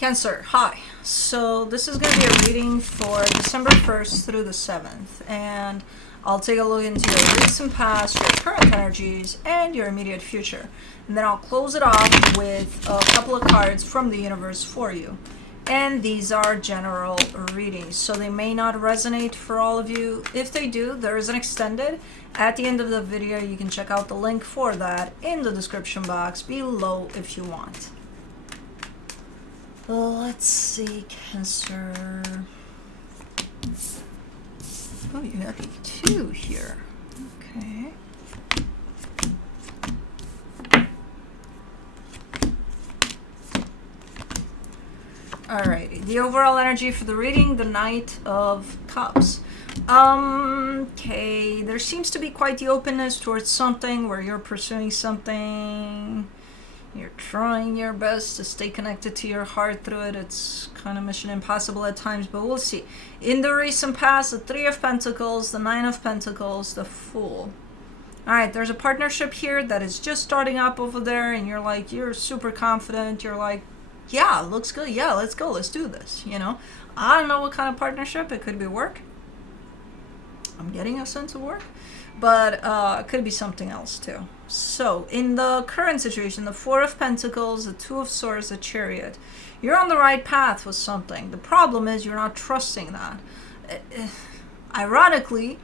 Cancer, hi. So this is going to be a reading for December 1st through the 7th, and I'll take a look into your recent past, your current energies, and your immediate future. And then I'll close it off with a couple of cards from the universe for you. And these are general readings, so they may not resonate for all of you. If they do, there is an extended. At the end of the video, you can check out the link for that in the description box below if you want. Let's see, Cancer. Oh, you have two here. Okay. Alrighty, the overall energy for the reading, the Knight of Cups. Okay, there seems to be quite the openness towards something where you're pursuing something. You're trying your best to stay connected to your heart through it. It's kind of mission impossible at times, but we'll see. In the recent past, the Three of Pentacles, the Nine of Pentacles, the Fool. Alright, there's a partnership here that is just starting up over there, and you're super confident. You're like, yeah, looks good. Yeah, let's go. Let's do this. You know, I don't know what kind of partnership. It could be work. I'm getting a sense of work, but it could be something else too. So in the current situation, the Four of Pentacles, the Two of Swords, the Chariot, you're on the right path with something. The problem is you're not trusting that. Ironically,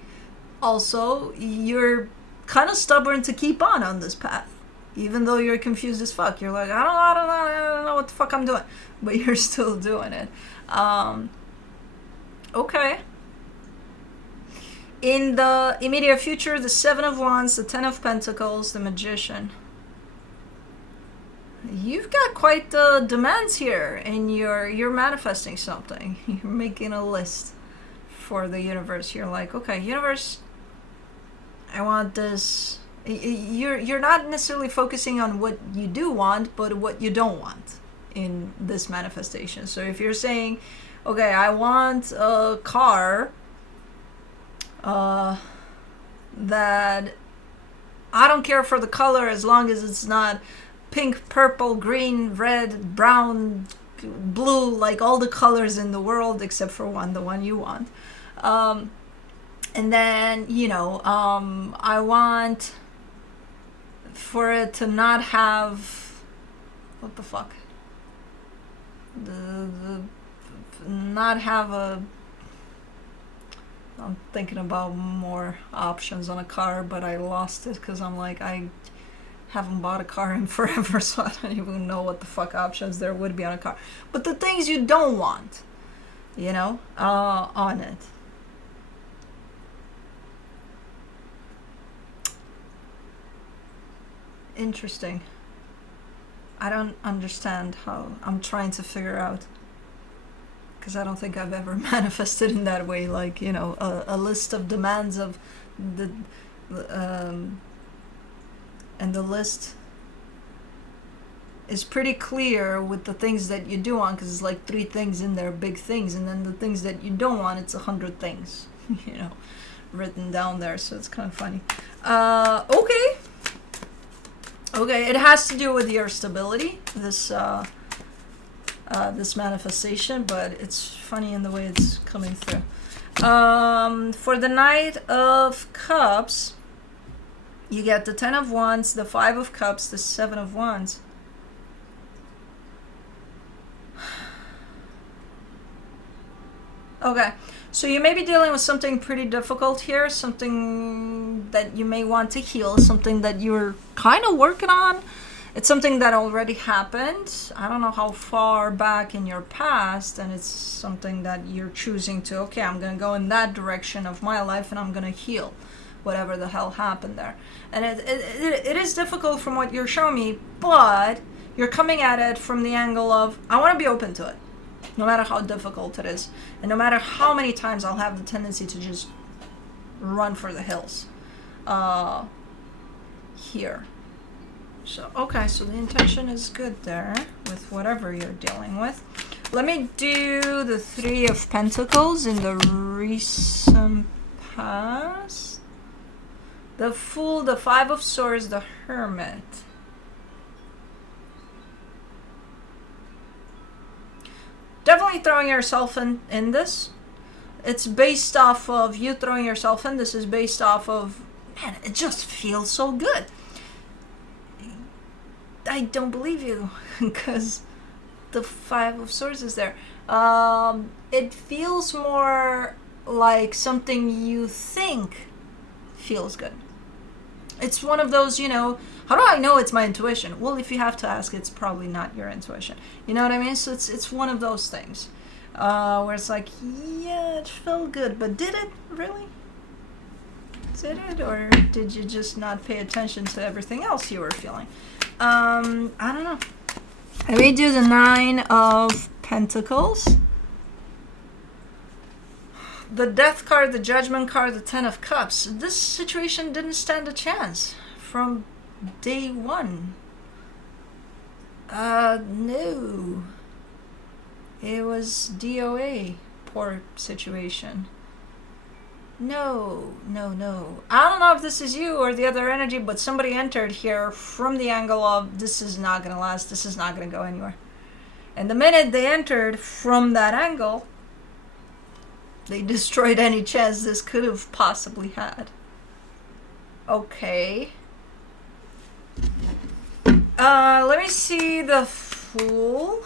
also, you're kind of stubborn to keep on this path. Even though you're confused as fuck. You're like, I don't know what the fuck I'm doing. But you're still doing it. Okay. In the immediate future, the Seven of Wands, the Ten of Pentacles, the Magician. You've got quite the demands here, and you're manifesting something. You're making a list for the universe. You're like, okay, universe, I want this. You're not necessarily focusing on what you do want, but what you don't want in this manifestation. So if you're saying, okay, I want a car that I don't care for the color as long as it's not pink, purple, green, red, brown, blue, like all the colors in the world except for one, the one you want. And then, I want for it to not have, what the fuck? Not have a, I'm thinking about more options on a car, but I lost it because I'm like, I haven't bought a car in forever, so I don't even know what the fuck options there would be on a car. But the things you don't want, on it. Interesting. I don't understand how. I'm trying to figure out, because I don't think I've ever manifested in that way, like, a list of demands of the and the list is pretty clear with the things that you do want, because it's like 3 things in there, big things, and then the things that you don't want, it's 100 things, written down there, so it's kind of funny. Okay, it has to do with your stability, this manifestation, but it's funny in the way it's coming through. For the Knight of Cups, you get the Ten of Wands, the Five of Cups, the Seven of Wands. Okay, so you may be dealing with something pretty difficult here, something that you may want to heal, something that you're kind of working on. It's something that already happened. I don't know how far back in your past, and it's something that you're choosing to, okay, I'm going to go in that direction of my life and I'm going to heal whatever the hell happened there. And it is difficult from what you're showing me, but you're coming at it from the angle of, I want to be open to it, no matter how difficult it is. And no matter how many times I'll have the tendency to just run for the hills here. So, okay, so the intention is good there with whatever you're dealing with. Let me do the Three of Pentacles in the recent past. The Fool, the Five of Swords, the Hermit. definitely throwing yourself in this. It's based off of you throwing yourself in. This is based off of, man, it just feels so good. I don't believe you because the Five of Swords is there. It feels more like something you think feels good. It's one of those, you know, how do I know it's my intuition? Well, if you have to ask, it's probably not your intuition. You know what I mean? So it's one of those things where it's like, yeah, it felt good, but did it really? Did it, or did you just not pay attention to everything else you were feeling? I don't know. Let me do the Nine of Pentacles, the Death card, the Judgment card, the Ten of Cups. This situation didn't stand a chance from day one. No. It was DOA. Poor situation. No. I don't know if this is you or the other energy, but somebody entered here from the angle of this is not going to last, this is not going to go anywhere. And the minute they entered from that angle, they destroyed any chance this could have possibly had. Okay. Let me see the Fool.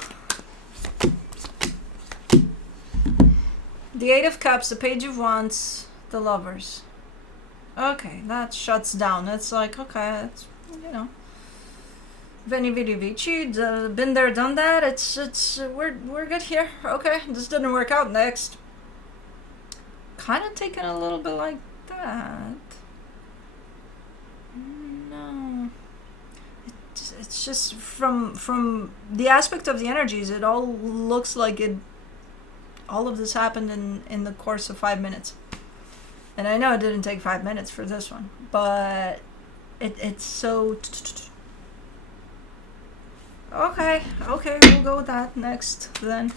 The Eight of Cups, the Page of Wands, the Lovers. Okay, that shuts down. It's like, okay, it's, you know, Veni Vidi Vici, been there, done that. We're good here. Okay, this didn't work out. Next. Kind of taken a little bit like that. No, it's just from the aspect of the energies, it all looks like it. All of this happened in the course of 5 minutes. And I know it didn't take 5 minutes for this one, but it's so... Okay, we'll go with that next then.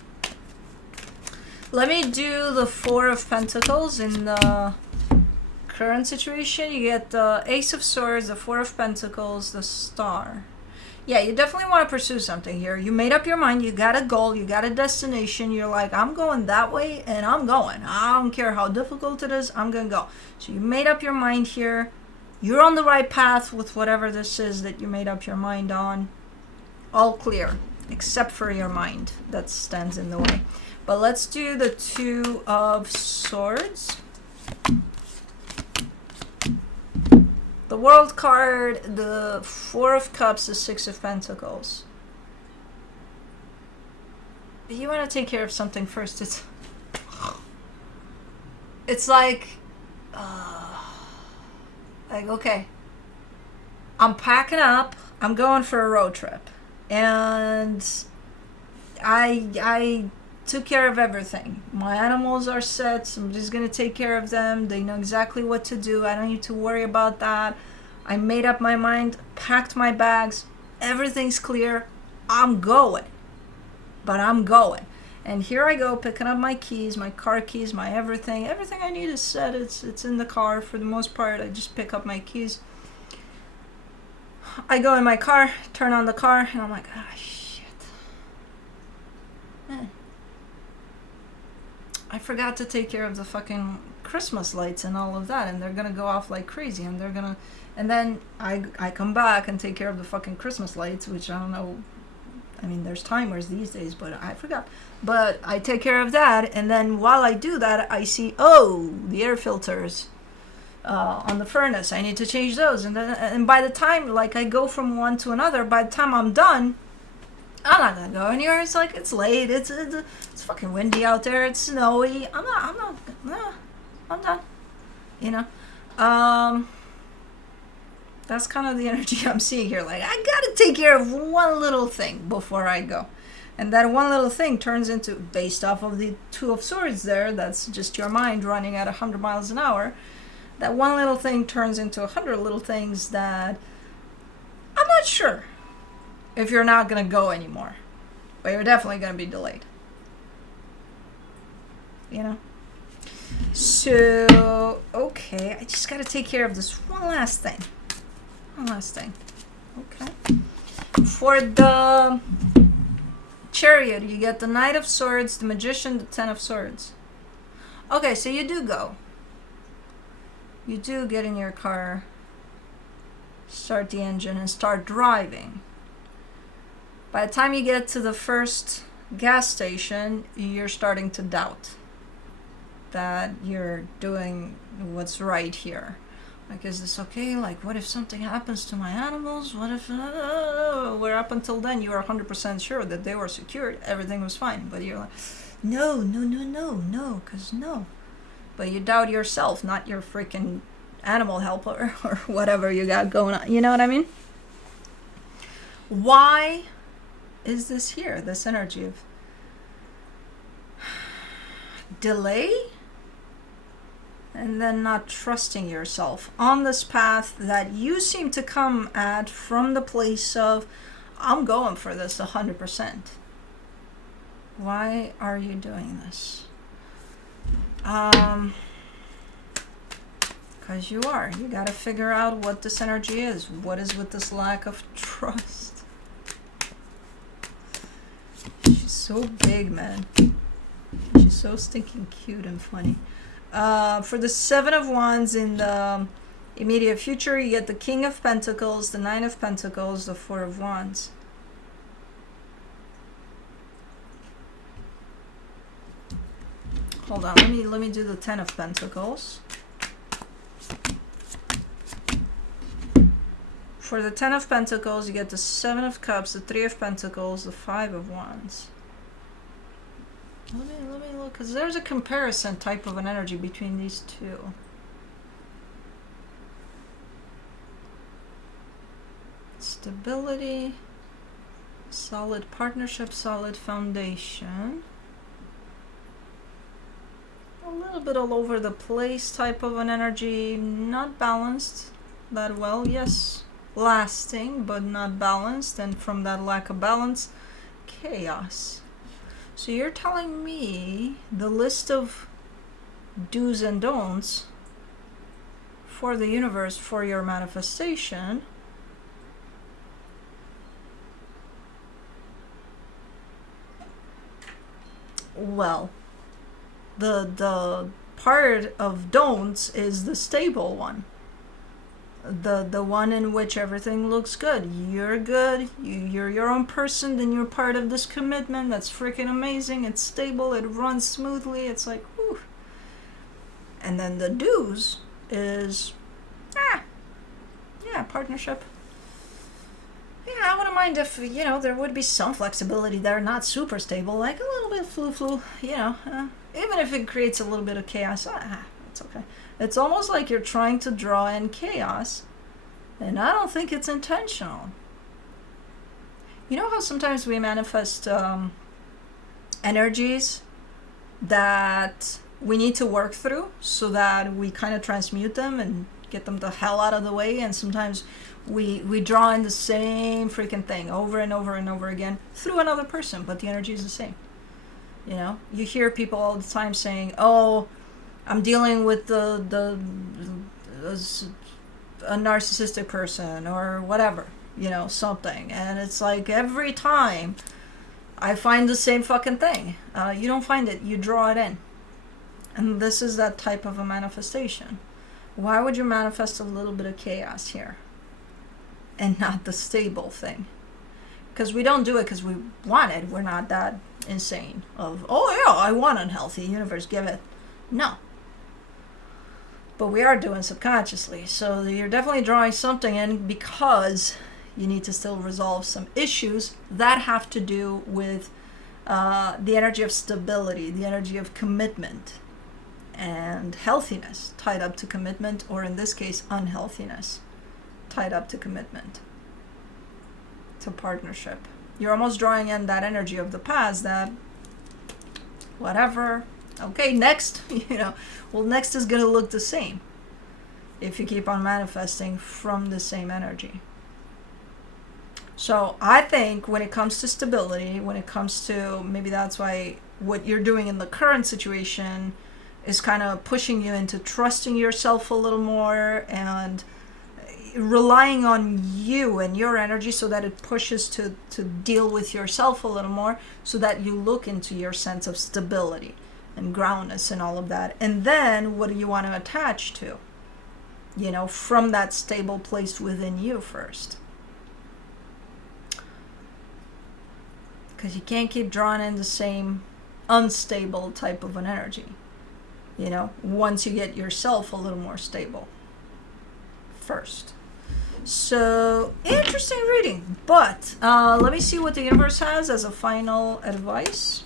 Let me do the Four of Pentacles in the current situation. You get the Ace of Swords, the Four of Pentacles, the Star. Yeah, you definitely want to pursue something here. You made up your mind. You got a goal. You got a destination. You're like, I'm going that way, and I'm going. I don't care how difficult it is. I'm going to go. So you made up your mind here. You're on the right path with whatever this is that you made up your mind on. All clear, except for your mind. That stands in the way. But let's do the Two of Swords. The World card, the Four of Cups, the Six of Pentacles. You want to take care of something first. It's like okay, I'm packing up. I'm going for a road trip, and I took care of everything. My animals are set. Somebody's going to take care of them. They know exactly what to do. I don't need to worry about that. I made up my mind, packed my bags. Everything's clear. I'm going. But I'm going. And here I go, picking up my keys, my car keys, my everything. Everything I need is set. It's in the car for the most part. I just pick up my keys. I go in my car, turn on the car, and I'm like, ah, shit. Man. I forgot to take care of the fucking Christmas lights and all of that, and they're gonna go off like crazy, and then I come back and take care of the fucking Christmas lights, which I don't know, I mean, there's timers these days, but I forgot. But I take care of that, and then while I do that, I see, oh, the air filters on the furnace, I need to change those, and by the time, like, I go from one to another, by the time I'm done, I'm not gonna go anywhere. It's like, it's late. It's fucking windy out there. It's snowy. I'm done. You know? That's kind of the energy I'm seeing here. Like, I gotta take care of one little thing before I go. And that one little thing turns into, based off of the Two of Swords there, that's just your mind running at 100 miles an hour. That one little thing turns into 100 little things that I'm not sure if you're not going to go anymore. But you're definitely going to be delayed. You know? So, okay. I just got to take care of this one last thing. Okay. For the Chariot, you get the Knight of Swords, the Magician, the Ten of Swords. Okay, so you do go. You do get in your car, start the engine, and start driving. By the time you get to the first gas station, you're starting to doubt that you're doing what's right here. Like, is this okay? Like, what if something happens to my animals? What if... where up until then you were 100% sure that they were secured, everything was fine. But you're like, no, because no. But you doubt yourself, not your freaking animal helper or whatever you got going on. You know what I mean? Why is this here, this energy of delay? And then not trusting yourself on this path that you seem to come at from the place of, I'm going for this 100%. Why are you doing this? Because you are. You got to figure out what this energy is. What is with this lack of trust? She's so big, man. She's so stinking cute and funny. For the Seven of Wands in the immediate future, you get the King of Pentacles, the Nine of Pentacles, the Four of Wands. Hold on, let me do the Ten of Pentacles. For the Ten of Pentacles, you get the Seven of Cups, the Three of Pentacles, the Five of Wands. Let me look, because there's a comparison type of an energy between these two. Stability, solid partnership, solid foundation. A little bit all over the place type of an energy, not balanced that well. Yes, lasting, but not balanced, and from that lack of balance, chaos. So you're telling me the list of do's and don'ts for the universe for your manifestation well, the part of don'ts is the stable one. The one in which everything looks good. You're good. You're your own person. Then you're part of this commitment. That's freaking amazing. It's stable. It runs smoothly. It's like, whew. And then the do's is, yeah, partnership. Yeah, I wouldn't mind if, there would be some flexibility there. Not super stable. Like a little bit flu, even if it creates a little bit of chaos. It's okay. It's almost like you're trying to draw in chaos, and I don't think it's intentional. You know how sometimes we manifest energies that we need to work through so that we kind of transmute them and get them the hell out of the way, and sometimes we draw in the same freaking thing over and over and over again through another person, but the energy is the same. You hear people all the time saying, oh, I'm dealing with a narcissistic person or whatever, something. And it's like every time I find the same fucking thing. You don't find it, you draw it in. And this is that type of a manifestation. Why would you manifest a little bit of chaos here and not the stable thing? Because we don't do it because we want it. We're not that insane of, oh yeah, I want unhealthy, universe, give it. No. But we are doing subconsciously. So you're definitely drawing something in because you need to still resolve some issues that have to do with the energy of stability, the energy of commitment and healthiness tied up to commitment, or in this case, unhealthiness tied up to commitment, to partnership. You're almost drawing in that energy of the past that whatever. Okay, next, next is going to look the same if you keep on manifesting from the same energy. So I think when it comes to stability, when it comes to, maybe that's why what you're doing in the current situation is kind of pushing you into trusting yourself a little more and, relying on you and your energy so that it pushes to deal with yourself a little more, so that you look into your sense of stability and groundness and all of that. And then what do you want to attach to? You know, from that stable place within you first. Because you can't keep drawing in the same unstable type of an energy, you know, once you get yourself a little more stable first. So, interesting reading. But let me see what the universe has as a final advice.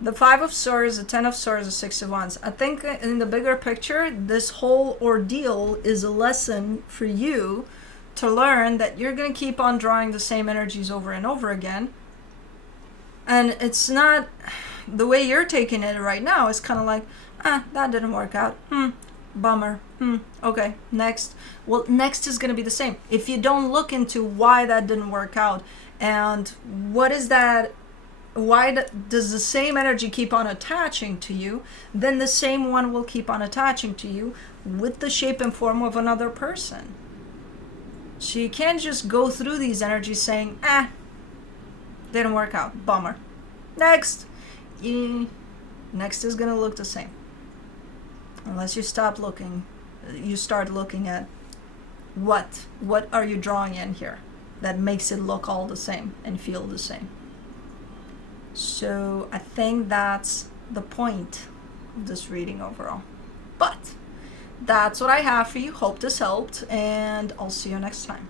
The Five of Swords, the Ten of Swords, the Six of Wands. I think in the bigger picture, this whole ordeal is a lesson for you to learn that you're going to keep on drawing the same energies over and over again. And it's not, the way you're taking it right now is kind of like, that didn't work out. Bummer. Okay, next. Well, next is going to be the same. If you don't look into why that didn't work out and what is that, why does the same energy keep on attaching to you, then the same one will keep on attaching to you with the shape and form of another person. So you can't just go through these energies saying, didn't work out, bummer. Next. Next is going to look the same. Unless you stop looking, you start looking at what are you drawing in here that makes it look all the same and feel the same. So I think that's the point of this reading overall. But that's what I have for you. Hope this helped, and I'll see you next time.